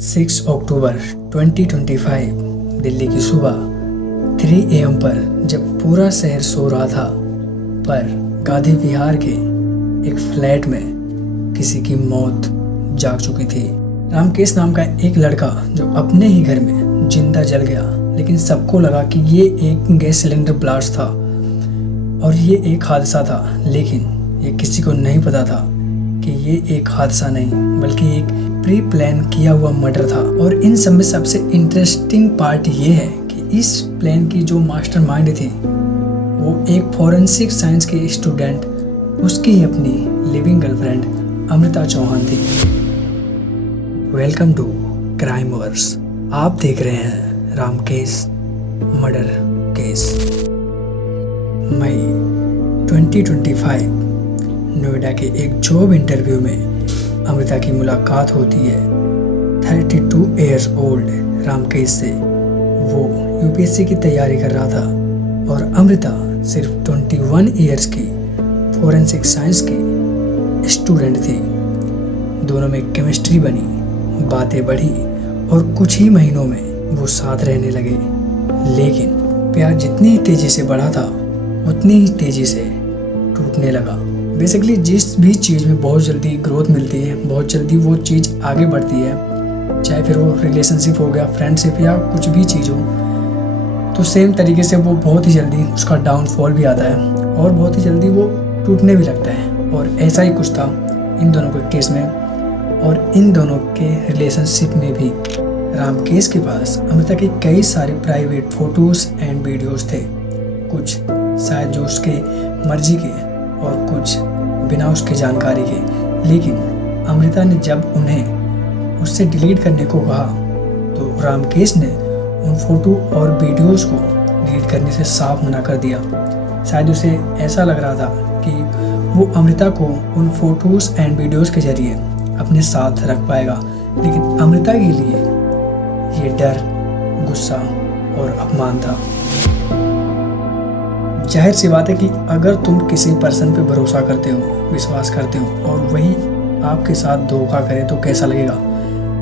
6 अक्टूबर 2025 दिल्ली की सुबह 3 AM पर जब पूरा शहर सो रहा था, पर गांधी विहार के एक फ्लैट में किसी की मौत जाग चुकी थी। रामकेश नाम का एक लड़का जो अपने ही घर में जिंदा जल गया, लेकिन सबको लगा कि ये एक गैस सिलेंडर ब्लास्ट था और ये एक हादसा था। लेकिन ये किसी को नहीं पता था कि ये एक हादसा नहीं बल्कि एक प्री प्लान किया हुआ मर्डर था। और इन सब में सबसे इंटरेस्टिंग पार्ट ये है कि इस प्लान की जो मास्टरमाइंड थी वो एक फॉरेंसिक साइंस की स्टूडेंट, उसकी ही अपनी लिविंग गर्लफ्रेंड अमृता चौहान थी। Welcome to crime verse. आप देख रहे हैं रामकेश मर्डर केस। मई 2025 नोएडा के एक जॉब इंटरव्यू में अमृता की मुलाकात होती है 32 ईयर्स ओल्ड रामकेश से। वो यूपीएससी की तैयारी कर रहा था और अमृता सिर्फ 21 ईयर्स की फॉरेंसिक साइंस की स्टूडेंट थी। दोनों में केमिस्ट्री बनी, बातें बढ़ी और कुछ ही महीनों में वो साथ रहने लगे। लेकिन प्यार जितनी तेजी से बढ़ा था उतनी ही तेजी से टूटने लगा। बेसिकली जिस भी चीज़ में बहुत जल्दी ग्रोथ मिलती है, बहुत जल्दी वो चीज़ आगे बढ़ती है, चाहे फिर वो रिलेशनशिप हो गया, फ्रेंडशिप या कुछ भी चीज़ हो, तो सेम तरीके से वो बहुत ही जल्दी उसका डाउनफॉल भी आता है और बहुत ही जल्दी वो टूटने भी लगता है। और ऐसा ही कुछ था इन दोनों के केस में और इन दोनों के रिलेशनशिप में भी। रामकेश के पास अमृता के कई सारे प्राइवेट फ़ोटोज़ एंड वीडियोज़ थे, कुछ शायद जो उसके मर्जी के और कुछ बिना उसके जानकारी के। लेकिन अमृता ने जब उन्हें उससे डिलीट करने को कहा तो रामकेश ने उन फोटो और वीडियोस को डिलीट करने से साफ मना कर दिया। शायद उसे ऐसा लग रहा था कि वो अमृता को उन फोटोज़ एंड वीडियोस के जरिए अपने साथ रख पाएगा। लेकिन अमृता के लिए ये डर, गुस्सा और अपमान था। जाहिर सी बात है कि अगर तुम किसी पर्सन पे भरोसा करते हो, विश्वास करते हो और वही आपके साथ धोखा करे तो कैसा लगेगा।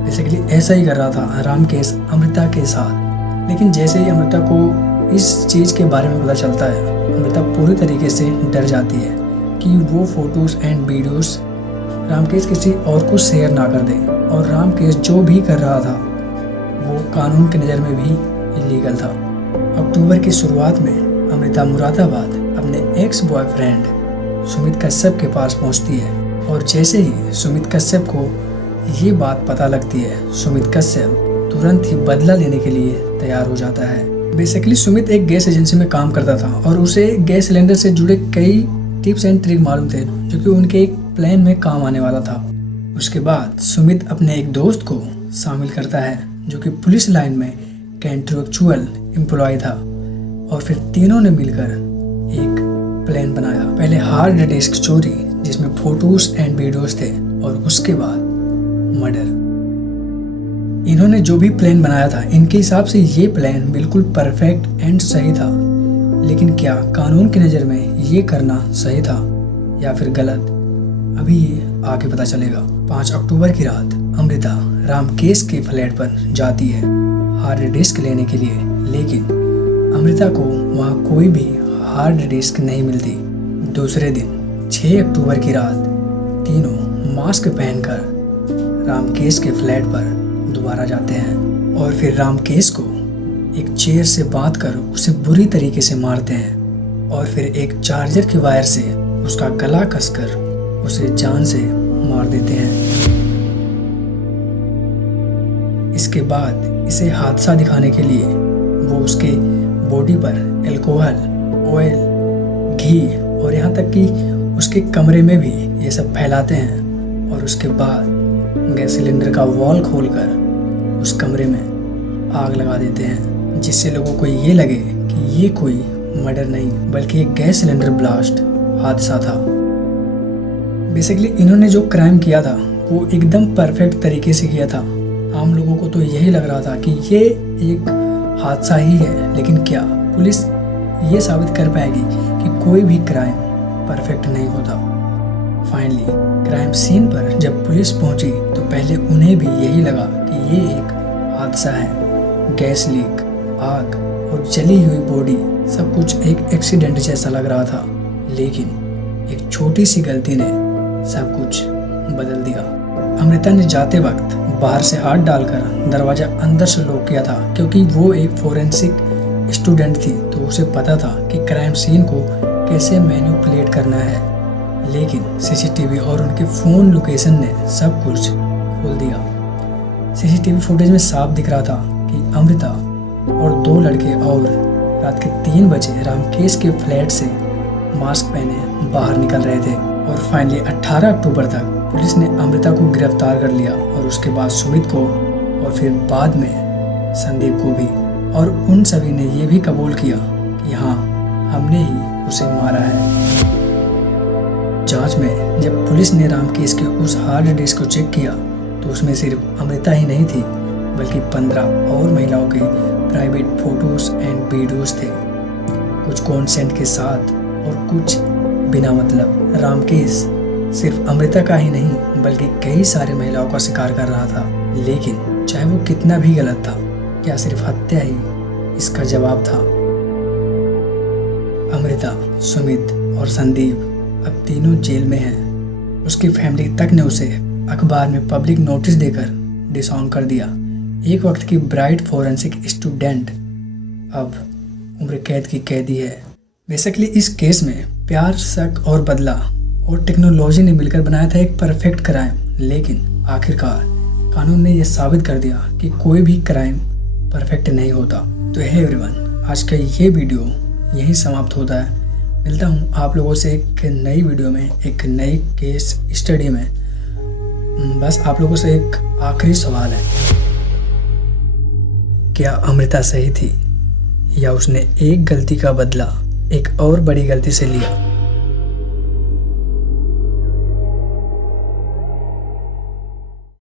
बेसिकली ऐसा ही कर रहा था रामकेश अमृता के साथ। लेकिन जैसे ही अमृता को इस चीज़ के बारे में पता चलता है, अमृता पूरी तरीके से डर जाती है कि वो फोटोज़ एंड वीडियोज़ रामकेश किसी और को शेयर ना कर दे। और रामकेश जो भी कर रहा था वो कानून की नज़र में भी इलीगल था। अक्टूबर की शुरुआत में अमृता मुरादाबाद अपने एक्स बॉयफ्रेंड सुमित कश्यप के पास पहुंचती है। और जैसे ही सुमित कश्यप को ये बात पता लगती है, सुमित कश्यप तुरंत ही बदला लेने के लिए तैयार हो जाता है। बेसिकली सुमित एक गैस एजेंसी में काम करता था और उसे गैस सिलेंडर से जुड़े कई टिप्स एंड ट्रिक मालूम थे जो कि उनके एक प्लान में काम आने वाला था। उसके बाद सुमित अपने एक दोस्त को शामिल करता है जो कि पुलिस लाइन में कॉन्ट्रेक्चुअल एम्प्लॉय था। और फिर तीनों ने मिलकर एक प्लान बनाया। पहले हार्ड डिस्क चोरी जिसमें फोटोज एंड वीडियोस थे और उसके बाद मर्डर। इन्होंने जो भी प्लान बनाया था, इनके हिसाब से ये प्लान बिल्कुल परफेक्ट एंड सही था। लेकिन क्या कानून की नज़र में ये करना सही था या फिर गलत, अभी ये आगे पता चलेगा। 5 अक्टूबर की रात अमृता रामकेश के फ्लैट पर जाती है हार्ड डिस्क लेने के लिए। लेकिन अमृता को वहाँ कोई भी हार्ड डिस्क नहीं मिलती। दूसरे दिन 6 अक्टूबर की रात तीनों मास्क पहनकर रामकेश के फ्लैट पर दोबारा जाते हैं और फिर रामकेश को एक चेयर से बांधकर उसे बुरी तरीके से मारते हैं और फिर एक चार्जर के वायर से उसका गला कसकर उसे जान से मार देते हैं। इसके बाद इसे हादसा दिखाने के लिए वो उसके बॉडी पर अल्कोहल, ऑयल, घी और यहाँ तक कि उसके कमरे में भी ये सब फैलाते हैं। और उसके बाद गैस सिलेंडर का वॉल खोलकर उस कमरे में आग लगा देते हैं, जिससे लोगों को ये लगे कि ये कोई मर्डर नहीं बल्कि एक गैस सिलेंडर ब्लास्ट हादसा था। बेसिकली इन्होंने जो क्राइम किया था वो एकदम परफेक्ट तरीके से किया था। आम लोगों को तो यही लग रहा था कि ये एक हादसा ही है। लेकिन क्या पुलिस ये साबित कर पाएगी कि कोई भी क्राइम परफेक्ट नहीं होता। फाइनली क्राइम सीन पर जब पुलिस पहुंची तो पहले उन्हें भी यही लगा कि ये एक हादसा है। गैस लीक, आग और जली हुई बॉडी, सब कुछ एक एक्सीडेंट जैसा लग रहा था, लेकिन एक छोटी सी गलती ने सब कुछ बदल दिया। अमृता ने जाते वक्त बाहर से हाथ डालकर दरवाजा अंदर से लॉक किया था, क्योंकि वो एक फोरेंसिक स्टूडेंट थी, तो उसे पता था कि क्राइम सीन को कैसे मैनिपुलेट करना है। लेकिन सीसीटीवी और उनके फ़ोन लोकेशन ने सब कुछ खोल दिया। सीसीटीवी फुटेज में साफ दिख रहा था कि अमृता और 2 लड़के और रात के 3 बजे रामकेश के फ्लैट से मास्क पहने बाहर निकल रहे थे। और फाइनली 18 अक्टूबर तक पुलिस ने अमृता को गिरफ्तार कर लिया, और उसके बाद सुमित को, और फिर बाद में संदीप को भी। और उन सभी ने ये भी कबूल किया कि हाँ, हमने ही उसे मारा है। जांच में जब पुलिस ने रामकेश के उस हार्ड डिस्क को चेक किया, तो उसमें सिर्फ अमृता ही नहीं थी, बल्कि 15 और महिलाओं के प्राइवेट फोटोज एंड वीडियोस थे, कुछ कॉन्सेंट के साथ और कुछ बिना मतलब। रामकेश सिर्फ अमृता का ही नहीं, बल्कि कई सारे महिलाओं का शिकार कर रहा था। लेकिन चाहे वो कितना भी गलत था, क्या सिर्फ हत्या ही इसका जवाब था? अमृता, सुमित और संदीप अब तीनों जेल में हैं। उसकी फैमिली तक ने उसे अखबार में पब्लिक नोटिस देकर डिसऑन कर दिया। एक वक्त की ब्राइट फोरेंसिक स्टूडेंट अब उम्र कैद की कैदी है। बेसिकली इस केस में प्यार, शक और बदला और टेक्नोलॉजी ने मिलकर बनाया था एक परफेक्ट क्राइम। लेकिन आखिरकार कानून ने यह साबित कर दिया कि कोई भी क्राइम परफेक्ट नहीं होता। तो हे एवरीवन, आज का ये वीडियो यहीं समाप्त होता है। मिलता हूँ आप लोगों से एक नई वीडियो में, एक नई केस स्टडी में। बस आप लोगों से एक आखिरी सवाल है, क्या अमृता सही थी, या उसने एक गलती का बदला एक और बड़ी गलती से लिया?